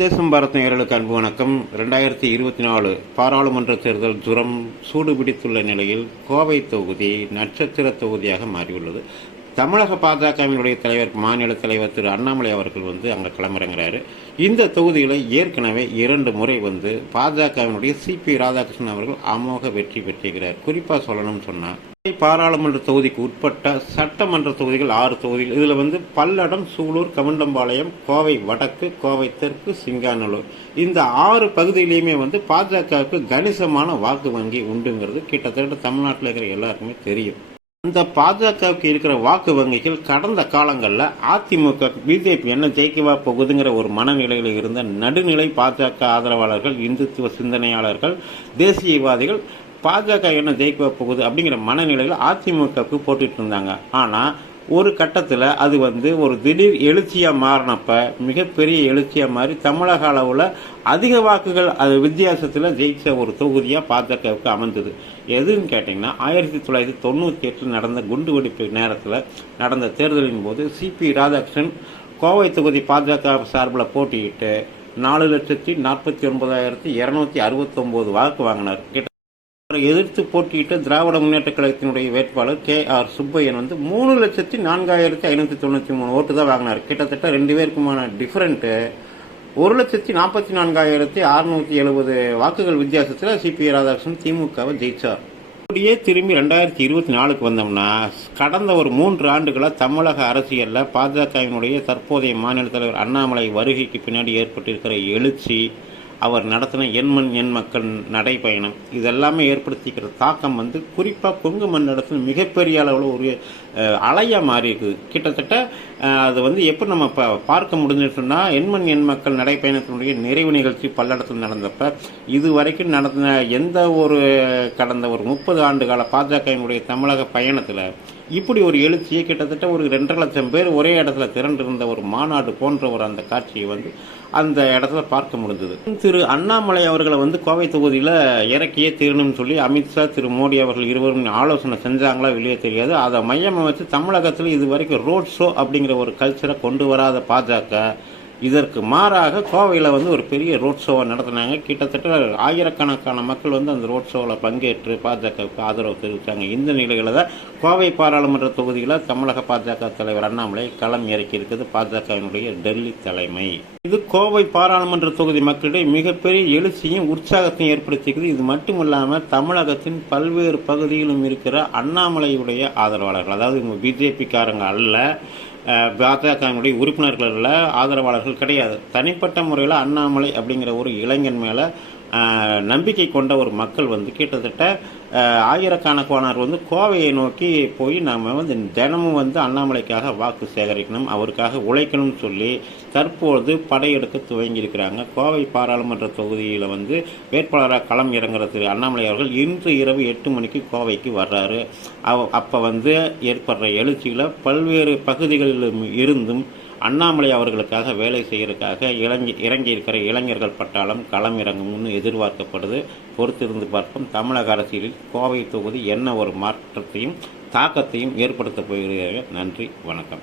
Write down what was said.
தேசம் பாரத் நேயர்களுக்கு அன்பு வணக்கம். 2024 பாராளுமன்ற தேர்தல் ஜுரம் சூடுபிடித்துள்ள நிலையில் கோவை தொகுதி நட்சத்திர தொகுதியாக மாறியுள்ளது. தமிழக பாஜகவினுடைய தலைவர், மாநில தலைவர் திரு அண்ணாமலை அவர்கள் அங்கே களமிறங்குறாரு. இந்த தொகுதியில் ஏற்கனவே 2 முறை பாஜகவினுடைய சிபி ராதாகிருஷ்ணன் அவர்கள் அமோக வெற்றி பெற்றிருக்கிறார். குறிப்பாக சொல்லணும்னு சொன்னால், பாராளுமன்ற தொகுதிக்கு உட்பட்ட சட்டமன்ற தொகுதிகள் 6 தொகுதிகள். இதில் பல்லடம், சூலூர், கவுண்டம்பாளையம், கோவை வடக்கு, கோவை தெற்கு, சிங்காநல்லூர், இந்த 6 பகுதியிலையுமே பாஜகவுக்கு கணிசமான வாக்கு வங்கி உண்டுங்கிறது கிட்டத்தட்ட தமிழ்நாட்டில் இருக்கிற எல்லாருக்குமே தெரியும். அந்த பாஜகவுக்கு இருக்கிற வாக்கு வங்கிகள் கடந்த காலங்களில் அதிமுக, பிஜேபி என்ன ஜெயிக்கவா போகுதுங்கிற ஒரு மனநிலையில் இருந்த நடுநிலை பாஜக ஆதரவாளர்கள், இந்துத்துவ சிந்தனையாளர்கள், தேசியவாதிகள் பாஜக என்ன ஜெயிக்கவா போகுது அப்படிங்கிற மனநிலையில் அதிமுகவுக்கு போட்டுட்டு இருந்தாங்க. ஆனால் ஒரு கட்டத்தில் அது ஒரு திடீர் எழுச்சியாக மாறினப்ப, மிகப்பெரிய எழுச்சியாக மாறி தமிழக அளவில் அதிக வாக்குகள் அது வித்தியாசத்தில் ஜெயிச்ச ஒரு தொகுதியாக பாஜகவுக்கு அமைந்தது. எதுன்னு கேட்டிங்கன்னா, 1998 நடந்த குண்டுவெடிப்பு நேரத்தில் நடந்த தேர்தலின் போது சிபி ராதாகிருஷ்ணன் கோவை தொகுதி பாஜக சார்பில் போட்டியிட்டு 4,49,269 வாக்கு வாங்கினார். எதிர்த்து போட்டியிட்ட திராவிட முன்னேற்ற கழகத்தினுடைய வேட்பாளர் KR சுப்பையன் 3,04,593 ஓட்டு தான் வாங்கினார். கிட்டத்தட்ட 2 பேருக்குமான டிஃபரெண்ட்டு 1,44,670 வாக்குகள் வித்தியாசத்தில் சிபி ராதாகிருஷ்ணன் திமுகவை ஜெயிச்சார். அப்படியே திரும்பி 2024க்கு வந்தோம்னா, கடந்த ஒரு 3 ஆண்டுகளாக தமிழக அரசியலில் பாஜகவினுடைய தற்போதைய மாநில தலைவர் அண்ணாமலை வருகைக்கு பின்னாடி ஏற்பட்டிருக்கிற எழுச்சி, அவர் நடத்தின எண்மண் எண் மக்கள் நடைப்பயணம், இதெல்லாமே ஏற்படுத்திக்கிற தாக்கம் குறிப்பாக கொங்கு மண்டலத்தில் மிகப்பெரிய அளவில் ஒரு அலையாக மாறி இருக்குது. கிட்டத்தட்ட அது எப்படி நம்ம பார்க்க முடிஞ்சுன்னு சொன்னால், எண்மண் எண் மக்கள் நடைப்பயணத்தினுடைய நிறைவு நிகழ்ச்சி பல்லடத்தில் நடந்தப்ப இது வரைக்கும் நடந்த எந்த ஒரு கடந்த ஒரு 30 ஆண்டு கால பாஜகவினுடைய தமிழக பயணத்தில் இப்படி ஒரு எழுச்சியை கிட்டத்தட்ட ஒரு 2.5 லட்சம் பேர் ஒரே இடத்துல திரண்டிருந்த ஒரு மாநாடு போன்ற ஒரு அந்த காட்சியை அந்த இடத்துல பார்க்க முடிஞ்சது. திரு அண்ணாமலை அவர்களை கோவை தொகுதியில் இறக்கியே தீரணும்னு சொல்லி அமித்ஷா, திரு மோடி அவர்கள் இருவரும் ஆலோசனை செஞ்சாங்களா வெளியே தெரியாது. அதை மையமாக வச்சு தமிழகத்தில் இது வரைக்கும் ரோட் ஷோ அப்படிங்கிற ஒரு கல்ச்சரை கொண்டு வராத பாஜக இதற்கு மாறாக கோவையில் ஒரு பெரிய ரோட் ஷோவை நடத்தினாங்க. கிட்டத்தட்ட ஆயிரக்கணக்கான மக்கள் அந்த ரோட் ஷோவில் பங்கேற்று பாஜகவுக்கு ஆதரவு தெரிவித்தாங்க. இந்த நிலையில் தான் கோவை பாராளுமன்ற தொகுதியில் தமிழக பாஜக தலைவர் அண்ணாமலை களம் இறக்கி இருக்குது பாஜகவினுடைய டெல்லி தலைமை. இது கோவை பாராளுமன்ற தொகுதி மக்களிடையே மிகப்பெரிய எழுச்சியும் உற்சாகத்தையும் ஏற்படுத்திக்குது. இது மட்டும் இல்லாமல் தமிழகத்தின் பல்வேறு பகுதியிலும் இருக்கிற அண்ணாமலையுடைய ஆதரவாளர்கள், அதாவது இவங்க பிஜேபிக்காரங்க அல்ல, பாஜகவினுடைய உறுப்பினர்கள் அல்ல, ஆதரவாளர்கள் கிடையாது, தனிப்பட்ட முறையில் அண்ணாமலை அப்படிங்கிற ஒரு இளைஞன் மேலே நம்பிக்கை கொண்ட ஒரு மக்கள் கிட்டத்தட்ட ஆயிரக்கணக்கானவர் கோவையை நோக்கி போய் நாம் தினமும் அண்ணாமலைக்காக வாக்கு சேகரிக்கணும், அவருக்காக உழைக்கணும்னு சொல்லி தற்போது படையெடுக்க துவங்கியிருக்கிறாங்க. கோவை பாராளுமன்ற தொகுதியில் வேட்பாளராக களம் இறங்குற திரு அண்ணாமலை அவர்கள் இன்று இரவு 8 மணிக்கு கோவைக்கு வர்றாரு. அப்போ ஏற்படுற எழுச்சியில் பல்வேறு பகுதிகளில் இருந்தும் அண்ணாமலை அவர்களுக்காக வேலை செய்யறதுக்காக இறங்கியிருக்கிற இளைஞர்கள் பட்டாளம் களம் இறங்கும்னு எதிர்பார்க்கப்படுது. பொறுத்திருந்து பார்ப்போம். தமிழக அரசியலில் கோவை தொகுதி என்ன ஒரு மாற்றத்தையும் தாக்கத்தையும் ஏற்படுத்த போகிறார்கள். நன்றி, வணக்கம்.